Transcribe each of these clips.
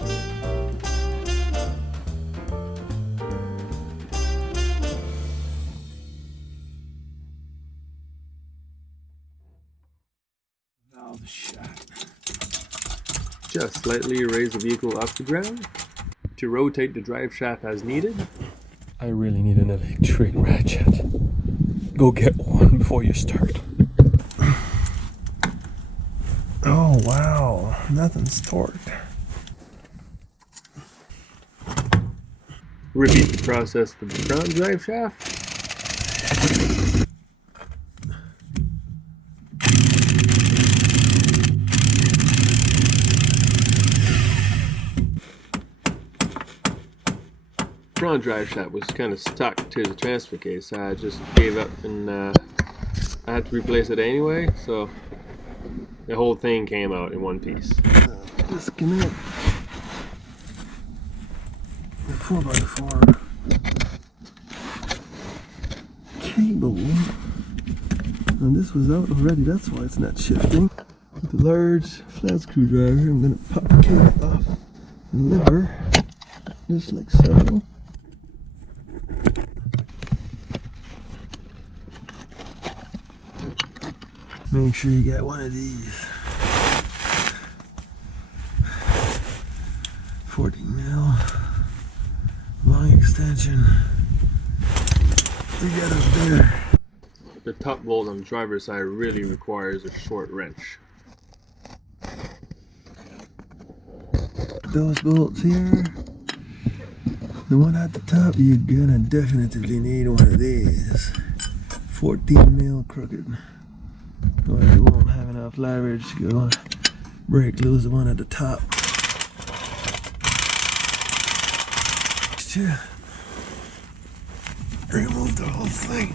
Valve shot. Just slightly raise the vehicle off the ground to rotate the drive shaft as needed. I really need an electric ratchet. Go get one before you start. Oh wow, nothing's torqued. Repeat the process for the front drive shaft. Front drive shaft was kind of stuck to the transfer case. I just gave up and I had to replace it anyway, so the whole thing came out in one piece. Disconnect the 4x4 cable, and this was out already, that's why it's not shifting. With the large flat screwdriver, I'm going to pop the cable off the lever, just like so. Make sure you get one of these 14 mil long extension to get up there. The top bolt on the driver's side really requires a short wrench. Those bolts here, the one at the top, you're gonna definitely need one of these 14 mil crooked, or you won't have enough leverage to go break loose the one at the top. To remove the whole thing.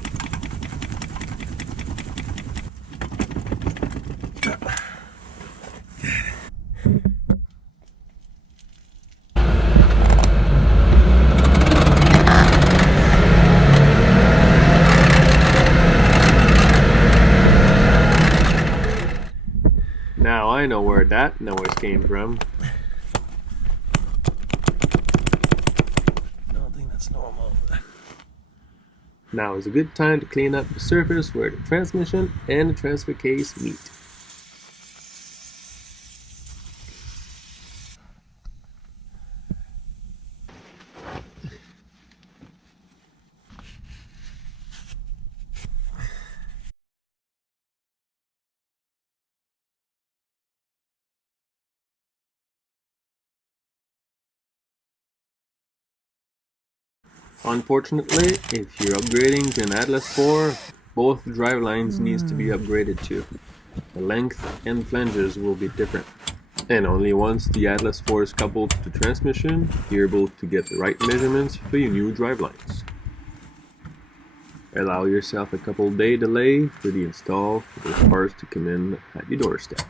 Now I know where that noise came from. I don't think that's normal. Now is a good time to clean up the surface where the transmission and the transfer case meet. Unfortunately, if you're upgrading to an Atlas 4, both drive lines needs to be upgraded too. The length and flanges will be different. And only once the Atlas 4 is coupled to the transmission, you're able to get the right measurements for your new drive lines. Allow yourself a couple day delay for the install for those parts to come in at your doorstep.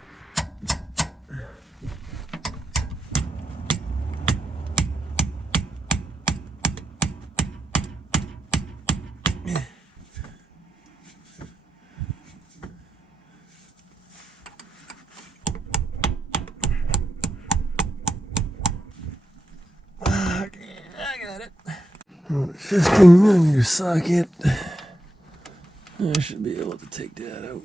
I got it. 15mm socket. I should be able to take that out.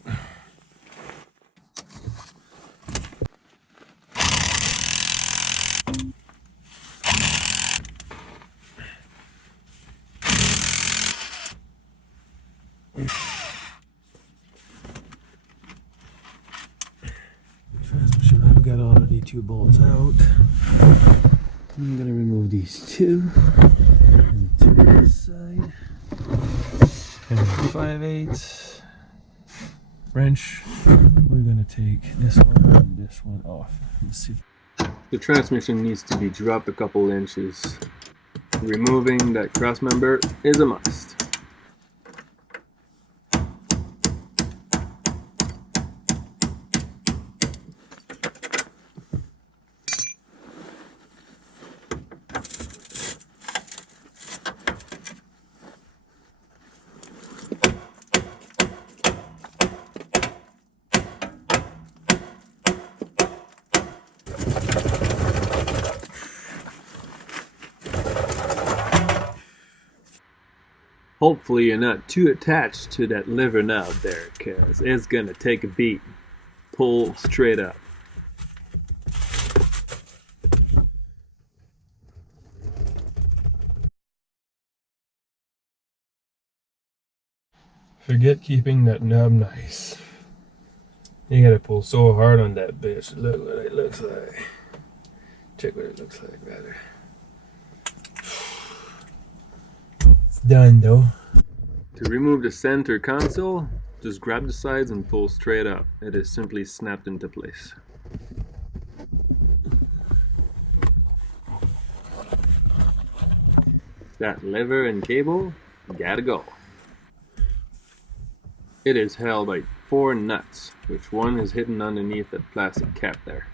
Transmission, I've got already 2 bolts out. I'm gonna remove these 2 and 2 to this side, and 5/8 wrench. We're gonna take this one and this one off. Let's see. The transmission needs to be dropped a couple inches. Removing that cross member is a must. Hopefully you're not too attached to that lever knob there, cause it's gonna take a beat. Pull straight up. Forget keeping that knob nice. You gotta pull so hard on that bitch. Look what it looks like. Check what it looks like rather. It's done though. To remove the center console, just grab the sides and pull straight up. It is simply snapped into place. That lever and cable gotta go. It is held by 4 nuts, which one is hidden underneath that plastic cap there.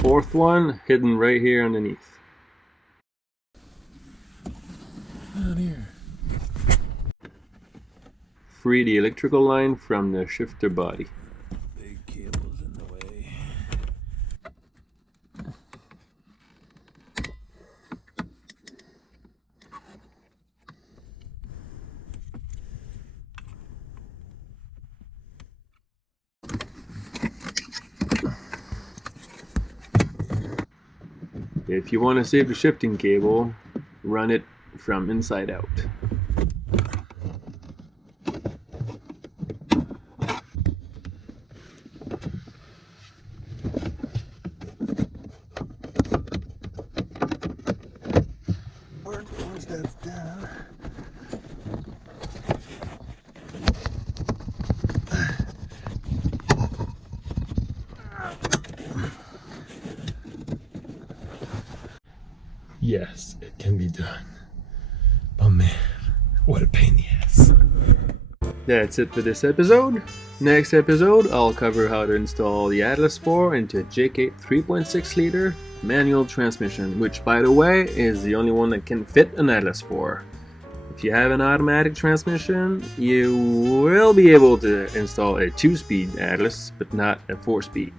Fourth one hidden right here underneath. Down here. Free the electrical line from the shifter body. Big cable's in the way. If you want to save the shifting cable, run it from inside out. Once that's done, yes, it can be done. Oh man, what a pain in the ass. That's it for this episode. Next episode, I'll cover how to install the Atlas 4 into a JK 3.6 liter manual transmission, which by the way is the only one that can fit an Atlas 4. If you have an automatic transmission, you will be able to install a 2-speed Atlas, but not a 4-speed.